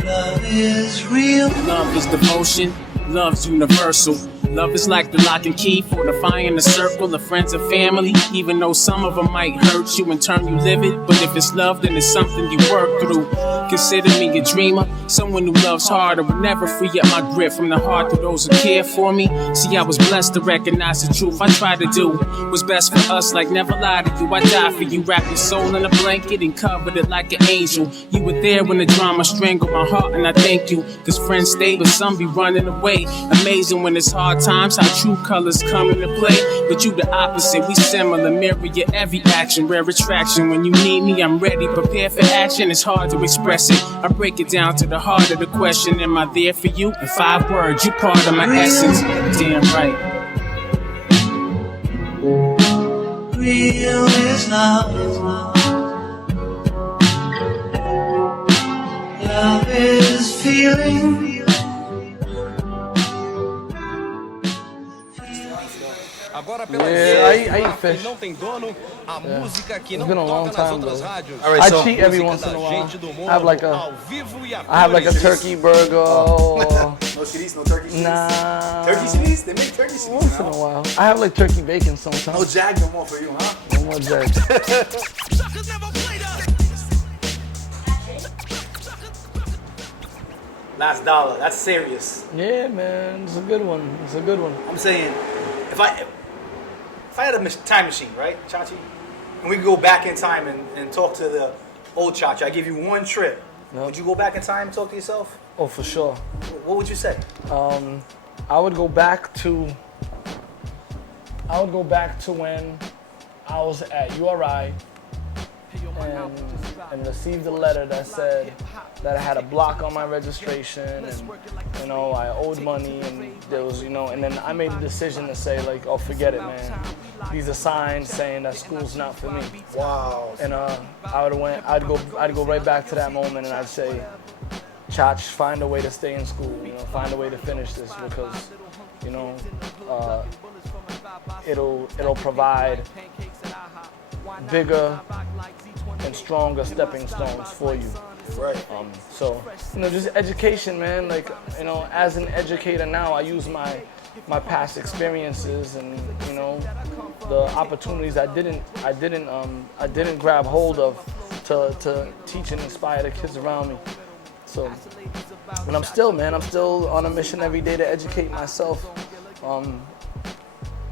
Love is real. Love is devotion. Love's universal. Love is like the lock and key, fortifying the circle of friends and family. Even though some of them might hurt you and turn you livid, but if it's love, then it's something you work through. Consider me a dreamer, someone who loves hard. I would never free up my grip from the heart to those who care for me. See, I was blessed to recognize the truth. I tried to do what's best for us, like never lie to you. I died for you, wrapped your soul in a blanket and covered it like an angel. You were there when the drama strangled my heart, and I thank you. Cause friends stay, but some be running away. Amazing when it's hard times, how true colors come into play. But you the opposite, we similar, mirror your every action. Rare attraction, when you need me, I'm ready, prepared for action. It's hard to express it, I break it down to the heart of the question. Am I there for you? In 5 words, you part of my essence. Damn right. Real is love. Love is feeling. Yeah, I eat fish. Yeah. It's been a long time though. Right, I cheat every once in a while. I have like a turkey burger. Or... No CDs, no turkey CDs? Nah. Turkey CDs? They make turkey CDs once in a while. I have like turkey bacon sometimes. No Jag no more for you, huh? No more Jag. Last dollar, that's serious. Yeah, man, it's a good one. It's a good one. I'm saying, if I had a time machine, right, Chachi, and we could go back in time and talk to the old Chachi, I give you one trip. Yep. Would you go back in time and talk to yourself? Oh, for sure. What would you say? I would go back to when I was at URI and received a letter that said that I had a block on my registration and, you know, I owed money and there was, you know, and then I made a decision to say like, oh, forget it, man. These are signs saying that school's not for me. Wow. And I'd go right back to that moment and I'd say, Chach, find a way to stay in school, you know, find a way to finish this because, you know, it'll provide bigger and stronger stepping stones for you. Right. So, you know, just education, man. Like, you know, as an educator now, I use my past experiences and, you know, the opportunities I didn't grab hold of to teach and inspire the kids around me. So, and I'm still on a mission every day to educate myself.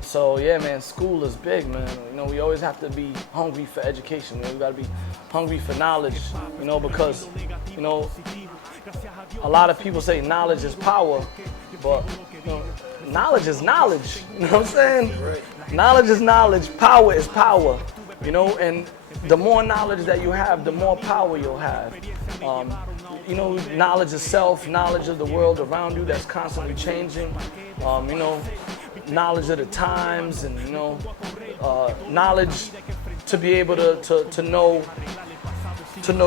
So yeah, man, school is big, man. You know, we always have to be hungry for education. We gotta be hungry for knowledge, you know, because, you know, a lot of people say knowledge is power, but, you know, knowledge is knowledge. You know what I'm saying? Knowledge is knowledge, power is power, you know, and the more knowledge that you have, the more power you'll have. You know, knowledge of self, knowledge of the world around you that's constantly changing, you know, knowledge of the times and, you know, knowledge to be able to know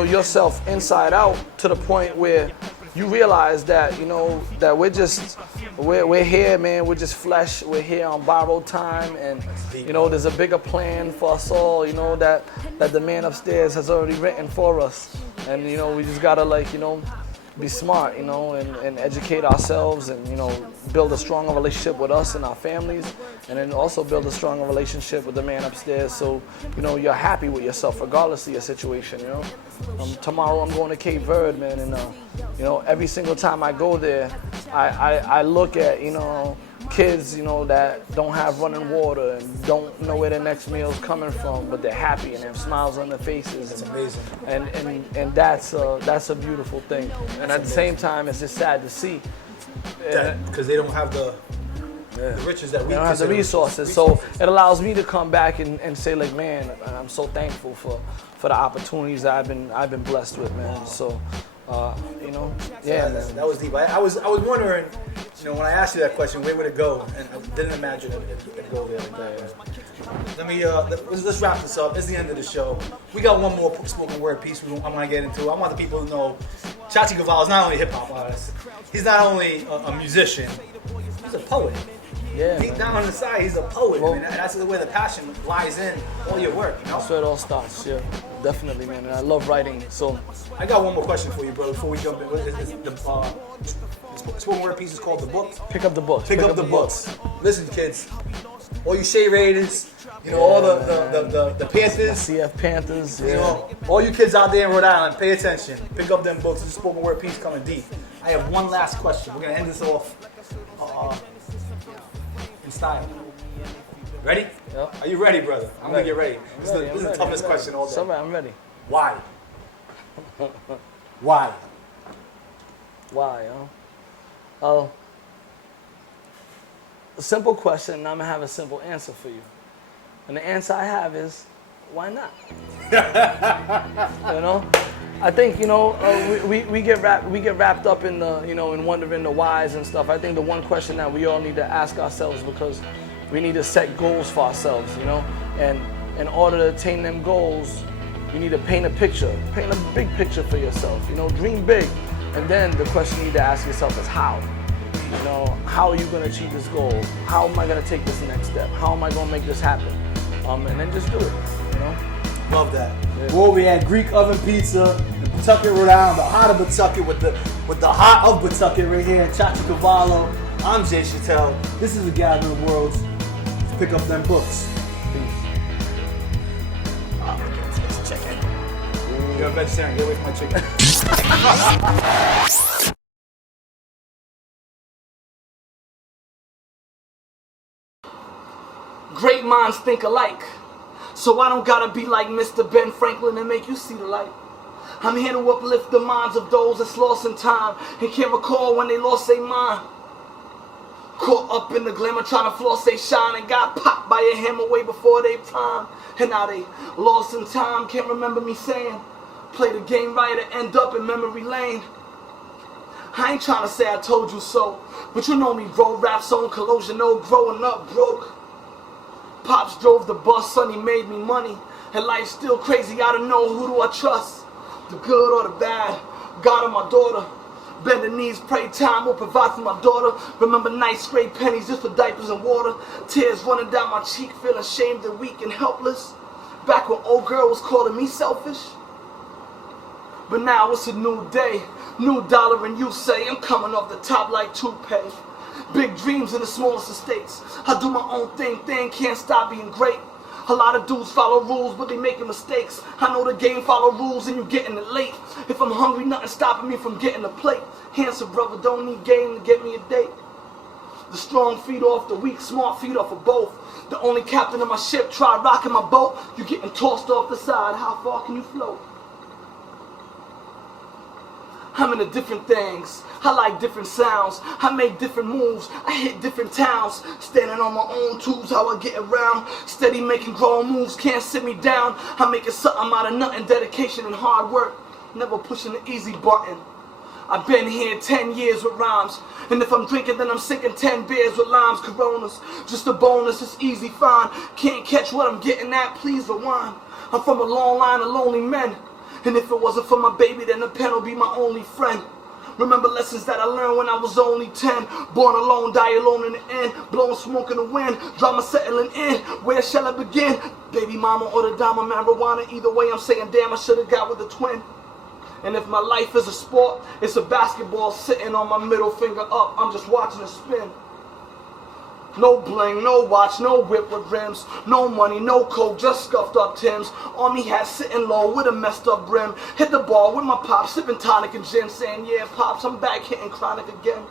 yourself inside out to the point where you realize that, you know, that we're here, man, we're just flesh, we're here on borrowed time and, you know, there's a bigger plan for us all, you know, that the man upstairs has already written for us. And, you know, we just gotta, like, you know, be smart, you know, and educate ourselves and, you know, build a stronger relationship with us and our families, and then also build a stronger relationship with the man upstairs so, you know, you're happy with yourself regardless of your situation, you know. Tomorrow I'm going to Cape Verde, man, and, you know, every single time I go there, I look at, you know, kids, you know, that don't have running water and don't know where their next meal is coming from, but they're happy and have smiles on their faces. It's amazing. And that's a beautiful thing. And at the same time, it's just sad to see. Because they don't have the riches that we don't have the resources. So it allows me to come back and say, like, man, I'm so thankful for the opportunities that I've been blessed with, man. So. You know, yeah, that was deep. I was wondering, you know, when I asked you that question, where would it go? And I didn't imagine it'd go there like that. Let's wrap this up. It's the end of the show. We got one more spoken word piece I want to get into. I want the people to know Chachi Carvalho is not only a hip hop artist. He's not only a musician. He's a poet. Yeah, deep man. down on the side, he's a poet. Well, man. That's where the passion lies in all your work. You know. That's where it all starts. Yeah, definitely, man. And I love writing. So I got one more question for you, bro. Before we jump in, the spoken word piece is called The Book. Pick up the books. Pick up the books. Listen, kids. All you Shea Raiders, you know, all the Panthers. CF Panthers, yeah. You know, all you kids out there in Rhode Island, pay attention. Pick up them books. This is a spoken word piece coming deep. I have one last question. We're going to end this off in style. Ready? Yep. Are you ready, brother? I'm going to get ready. This is the ready, toughest question all day. I'm ready. Why? Why? Why, huh? A simple question, and I'm going to have a simple answer for you. And the answer I have is, why not? You know? I think, you know, we get wrapped up in the, you know, in wondering the whys and stuff. I think the one question that we all need to ask ourselves, because we need to set goals for ourselves, you know? And in order to attain them goals, you need to paint a picture. Paint a big picture for yourself, you know? Dream big. And then the question you need to ask yourself is how? You know, how are you going to achieve this goal? How am I going to take this next step? How am I going to make this happen? And then just do it, you know? Love that. Yeah. Well, we had Greek oven pizza in Pawtucket, Rhode Island, the heart of Pawtucket with the heart of Pawtucket right here, Chachi Carvalho. I'm Jay Chattel. This is the Gathering of Worlds. Let's pick up them books. Peace. Oh, it's chicken. You're a vegetarian. Get away from my chicken. Great minds think alike, so I don't gotta be like Mr. Ben Franklin and make you see the light. I'm here to uplift the minds of those that's lost in time and can't recall when they lost their mind. Caught up in the glamour trying to floss they shine and got popped by a hammer way before they prime. And now they lost in time, can't remember me saying, play the game right and end up in memory lane. I ain't trying to say I told you so, but you know me, bro. Raps on collusion, no growing up broke. Pops drove the bus, sonny made me money, and life's still crazy, I don't know who do I trust, the good or the bad, God or my daughter. Bend the knees, pray time will provide for my daughter. Remember nights, scrape pennies just for diapers and water. Tears running down my cheek, feeling shamed and weak and helpless. Back when old girl was calling me selfish. But now it's a new day, new dollar and you say I'm coming off the top like toupee. Big dreams in the smallest estates. I do my own thing, can't stop being great. A lot of dudes follow rules, but they making mistakes. I know the game follow rules and you getting it late. If I'm hungry, nothing stopping me from getting a plate. Handsome brother, don't need game to get me a date. The strong feed off the weak, smart feed off of both. The only captain of my ship tried rocking my boat. You getting tossed off the side, how far can you float? I'm into different things, I like different sounds, I make different moves, I hit different towns, standing on my own tubes, how I get around, steady making grown moves, can't sit me down, I'm making something out of nothing, dedication and hard work, never pushing the easy button. I've been here 10 years with rhymes, and if I'm drinking then I'm sinking 10 beers with limes, Coronas, just a bonus, it's easy fine, can't catch what I'm getting at, please rewind. I'm from a long line of lonely men. And if it wasn't for my baby, then the pen will be my only friend. Remember lessons that I learned when I was only 10. Born alone, die alone in the end. Blowing smoke in the wind, drama settling in. Where shall I begin? Baby mama or the dime of marijuana. Either way, I'm saying damn, I should have got with a twin. And if my life is a sport, it's a basketball sitting on my middle finger up. I'm just watching it spin. No bling, no watch, no whip with rims. No money, no coke, just scuffed up Timbs. Army hat sitting low with a messed up brim. Hit the ball with my pops, sipping tonic and gin. Saying, yeah, pops, I'm back hitting chronic again.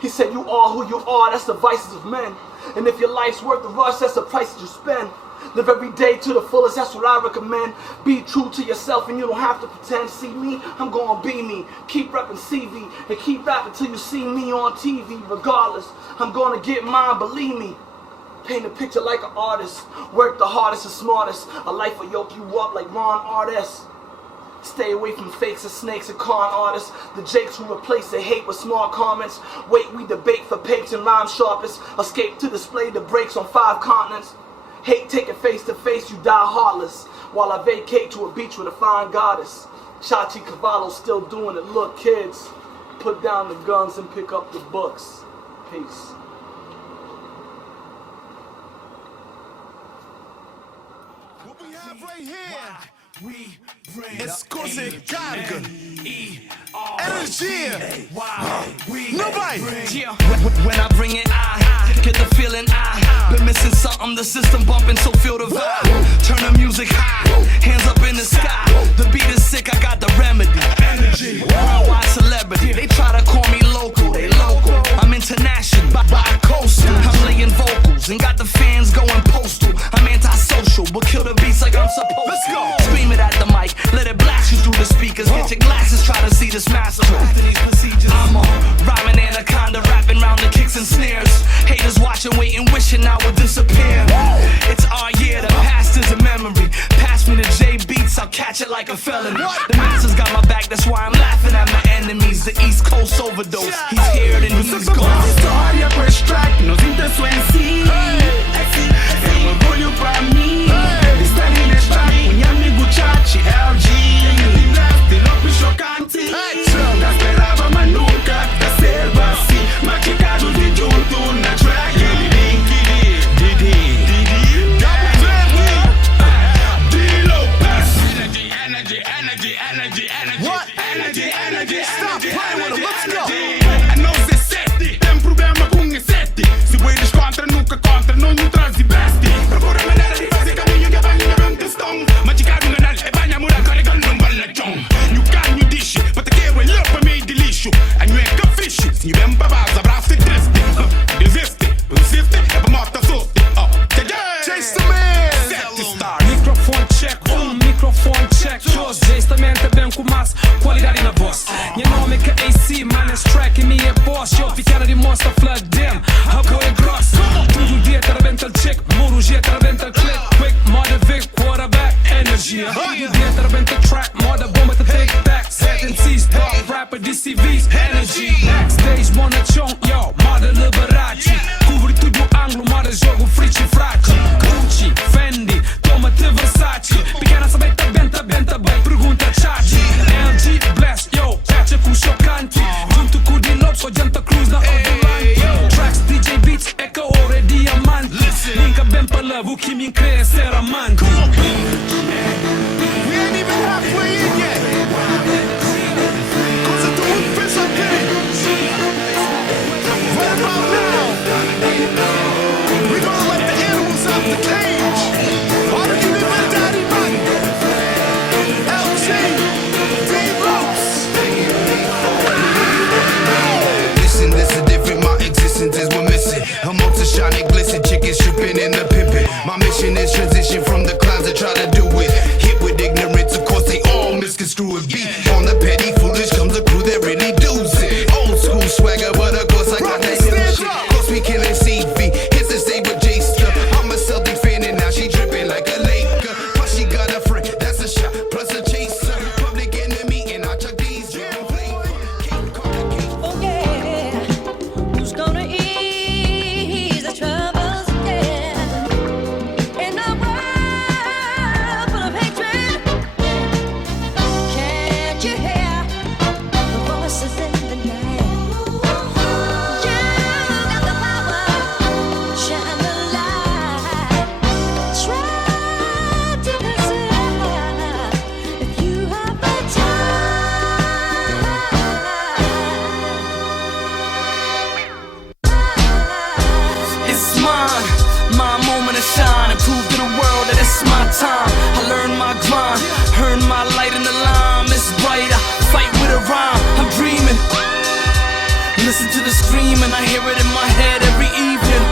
He said, you are who you are, that's the vices of men. And if your life's worth the rush, that's the price that you spend. Live every day to the fullest, that's what I recommend. Be true to yourself and you don't have to pretend. See me, I'm gonna be me. Keep repping CV and keep rapping till you see me on TV. Regardless, I'm gonna get mine, believe me. Paint a picture like an artist. Work the hardest and smartest. A life will yoke you up like Ron Artest. Stay away from fakes and snakes and con artists. The jakes who replace the hate with smart comments. Wait, we debate for papes and rhyme sharpest. Escape to display the breaks on 5 continents. Hate taking face to face, you die heartless. While I vacate to a beach with a fine goddess. Chachi Carvalho still doing it. Look, kids, put down the guns and pick up the books. Peace. what we have right here. It's così carica. Energia. Nobody. When I bring it, I get the feeling I been missing something. The system bumping, so feel the vibe. Turn the music high, hands up in the sky. The beat is sick, I got the remedy. Energy, worldwide celebrity. They try to call me local, they local. I'm international, bi-coastal. I'm laying vocals and got the fans going postal. I'm antisocial, but kill the beats like I'm supposed to. Let's go. Scream it at the mic, let it blast you through the speakers. Get your glasses, try to see this massacre. I'm on rhyming anaconda, rapping round the kicks and snares. Haters watching, waiting, wishing I would disappear. It's our year, the past is a memory. Pass me the J beats, I'll catch it like a felony. The masters got my back, that's why I'm laughing at my enemies. The East Coast overdose, he's here and he's gone. História com este track, nos intenções em si. É orgulho pra mim. Estar neste track, meu amigo Chachi LG. De louco chocante. Nunca esperava, mas nunca tá serva assim. Maquicado de junto na track. Energy. Stop playing with him, let's go. A não ser sete, tem problema com esse sete. Se o eles contra, nunca contra, não nos traz e beste. Procura maneira de fazer caminho que a banha vem um testão. Machucado no canal, é banha mura, carregando um balachão. E o canho dixe, bota que eu olhou pra meio de lixo. A não é que fixe, se vem pra base, abraço e triste. Desiste, persiste, é pra morta suste. Chase the man. Sete stars. Microfone check, microfone check. Dois, justamente bem com mais qualidade na voz. Meu nome é AC, man, esse track em mim é boss. Eu pequena de mostra flood them, rabo é grosso. Tudo dia terabenta check, muro dia terabenta click. Quick, moda Vic, quarterback, energia. Tudo dia terabenta track, moda bomba to take back. Setting C's, top rapper, DCV's, energy. Backstage, mona chão, yo, moda Liberace. Cobre tudo ângulo, moda jogo, frite e frate. Gucci, Fendi, toma-te Versace. Pequena sabeta, benta, bem, pergunta Chachi. LG, bless, yo, catcha com chocante. Junto com o D-Lopes, só janta cruz na ambulante. Tracks, DJ Beats, é que ouro é diamante. Nunca bem pra love, o que me crê é ser amante. We ain't even halfway in yet. Cause of the roof is up here. Right about now, we gonna let the animals out the cage. All of you live my daddy money. LG, D-Lopes. Listen, this is different, my existence is we're missing. Amongst the shiny glisten, chickens shooping in the pimpin'. My mission is transition from the clouds that try to do it. Hit with ignorance, of course they all misconstrue it. Beat on the petty, foolish comes a crew that really does it. Old school swagger, but of course I got that new shit. Close we killing CV, hits the state with J-Stuff. I'm a Celtic fan and now she dripping like a Laker. Plus she got a friend, that's a shot, plus a chaser. Public enemy and I chuck these drum flavor. Oh yeah, who's gonna ease the troubles, yeah. In a world full of hatred, can't you hear the voices in the night? You got the power, shine the light. Try to decide if you have the It's my moment to shine and prove to the world that it's my time. I learned my grind, earned my light in the lime. It's bright, I fight with a rhyme. I'm dreaming. Listen to the scream and I hear it in my head every evening.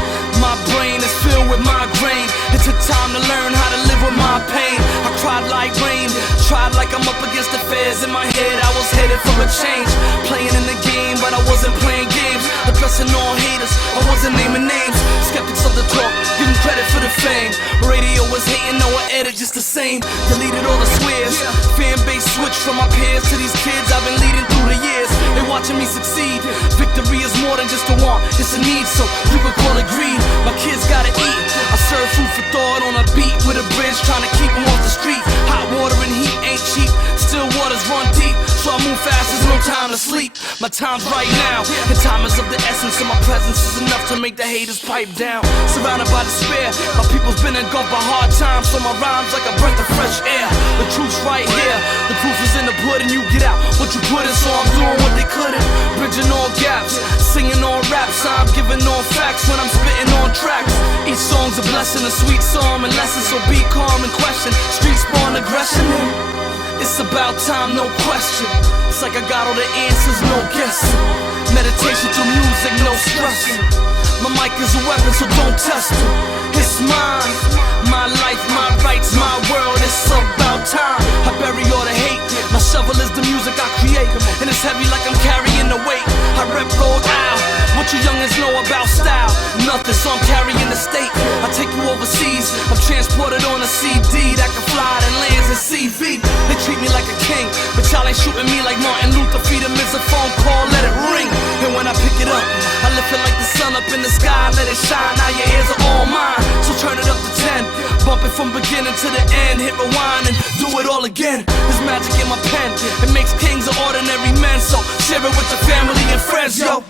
My brain is filled with migraine. It took time to learn how to live with my pain. I cried like rain, tried like I'm up against the feds. In my head I was headed for a change. Playing in the game but I wasn't playing games. Addressing all haters, I wasn't naming names. Skeptics of the talk, giving credit for the fame. Radio was hating, no I edit just the same. Deleted all the swears. Fan base switched from my peers to these kids I've been leading through the years. They watching me succeed. Victory is more than just a want, it's a need, so you could call it greed. My kids gotta eat. I serve food for thought on a beat with a bridge, trying to keep them off the street. Hot water and heat ain't cheap. Still waters run deep, so I move fast fast, there's no time to sleep. My time's right now, and time is of the essence, and my presence is enough to make the haters pipe down. Surrounded by despair, my people's been engulfed by hard times, so my rhymes like a breath of fresh air. The truth's right here, the proof is in the pudding. You get out what you put in, so I'm doing what they couldn't. Bridging all gaps, singing on raps, I'm giving on facts when I'm spitting on tracks. Each song's a blessing, a sweet psalm and lesson, so be calm and question. Streets spawn aggression. It's about time, no question. It's like I got all the answers, no guessing. Meditation through music, no stressing. My mic is a weapon, so don't test it. It's mine, my life, my rights, my world. It's about time. I bury all the hate. My shovel is the music I create, and it's heavy like I'm carrying the weight. I rep Rhode Island. What you youngins know about style? Nothing, so I'm carrying the state. I take you overseas. I'm transported on a CD that can fly and lands in CV. They treat me like a king, but y'all ain't shooting me like Martin Luther. Feed them is a phone call, let it ring. And when I pick it up, I lift it like the sun up in the sky. Let it shine, now your ears are all mine. So turn it up to 10. Bump it from beginning to the end. Hit rewind and do it all again. There's magic in my pen. It makes kings of ordinary men. So share it with your family and friends, yo.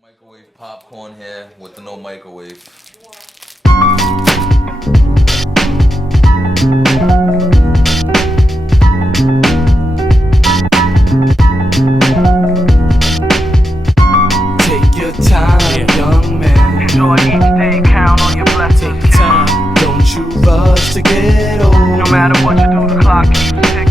Microwave popcorn here with the no microwave. Take your time, young man. Enjoy each day, count on your blessings. Take time. Don't you rush to get old. No matter what you do, the clock keeps ticking.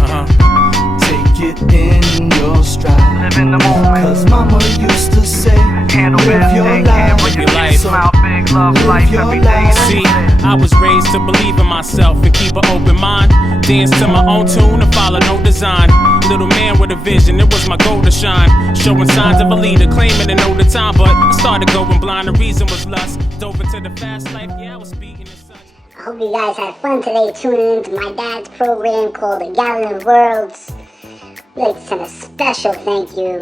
Take it in your stride. Live in the moment. Cause mama used to say, handle live your life. Your life. Smile big, love life every day. See, I was raised to believe in myself and keep an open mind. Dance to my own tune and follow no design. Little man with a vision, it was my goal to shine. Showing signs of a leader, claiming to know the time. But I started going blind, the reason was lust. Dove into the fast life, yeah, I was speaking in such. I hope you guys had fun today tuning into my dad's program called The Gallon of Worlds. I'd like to send a special thank you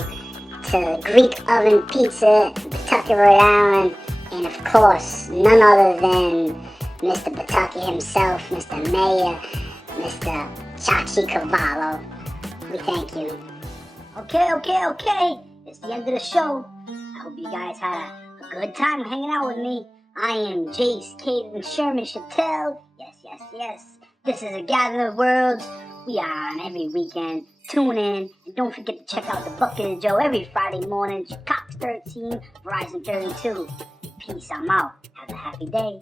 to Greek Oven Pizza, Pawtucket, Rhode Island, and of course, none other than Mr. Pawtucket himself, Mr. Mayor, Mr. Chachi Carvalho. We thank you. Okay. It's the end of the show. I hope you guys had a good time hanging out with me. I am Jace Caden Sherman Chattel. Yes. This is A Gathering of Worlds. We are on every weekend. Tune in. And don't forget to check out the Bucket and Joe every Friday morning. Cox 13, Verizon 32. Peace, I'm out. Have a happy day.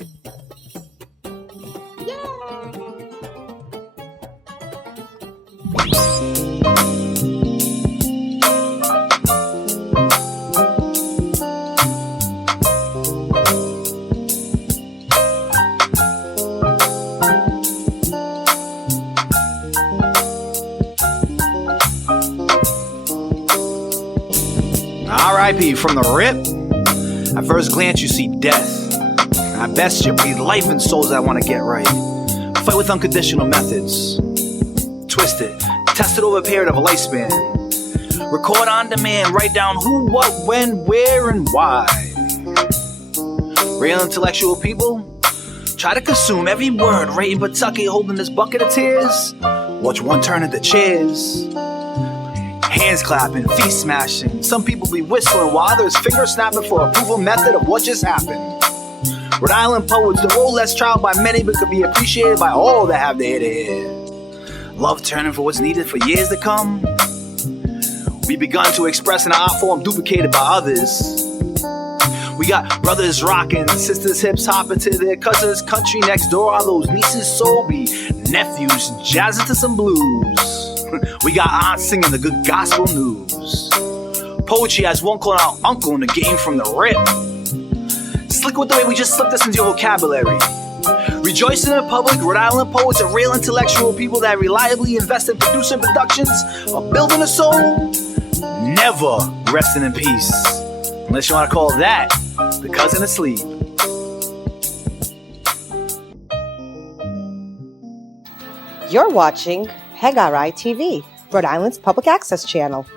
R.I.P. from the rip. At first glance, you see death. At best, you breathe life in souls that want to get right. Fight with unconditional methods. Twist it. Test it over a period of a lifespan. Record on demand. Write down who, what, when, where, and why. Real intellectual people try to consume every word. Right in Pawtucket, holding this bucket of tears. Watch one turn into cheers. Hands clapping, feet smashing. Some people be whistling while others finger snapping for approval method of what just happened. Rhode Island poets, the role less tried by many but could be appreciated by all that have their head. Love turning for what's needed for years to come. We begun to express in an art form duplicated by others. We got brothers rocking, sisters hips hopping to their cousins. Country next door are those nieces soul be nephews jazzing to some blues. We got aunts singing the good gospel news. Poetry has one called our uncle in the game from the rip. Slick with the way we just slipped this into your vocabulary. Rejoicing in public, Rhode Island poets are real intellectual people that reliably invest in producing productions of building a soul, never resting in peace. Unless you want to call that the cousin of sleep. You're watching PEG RI TV, Rhode Island's public access channel.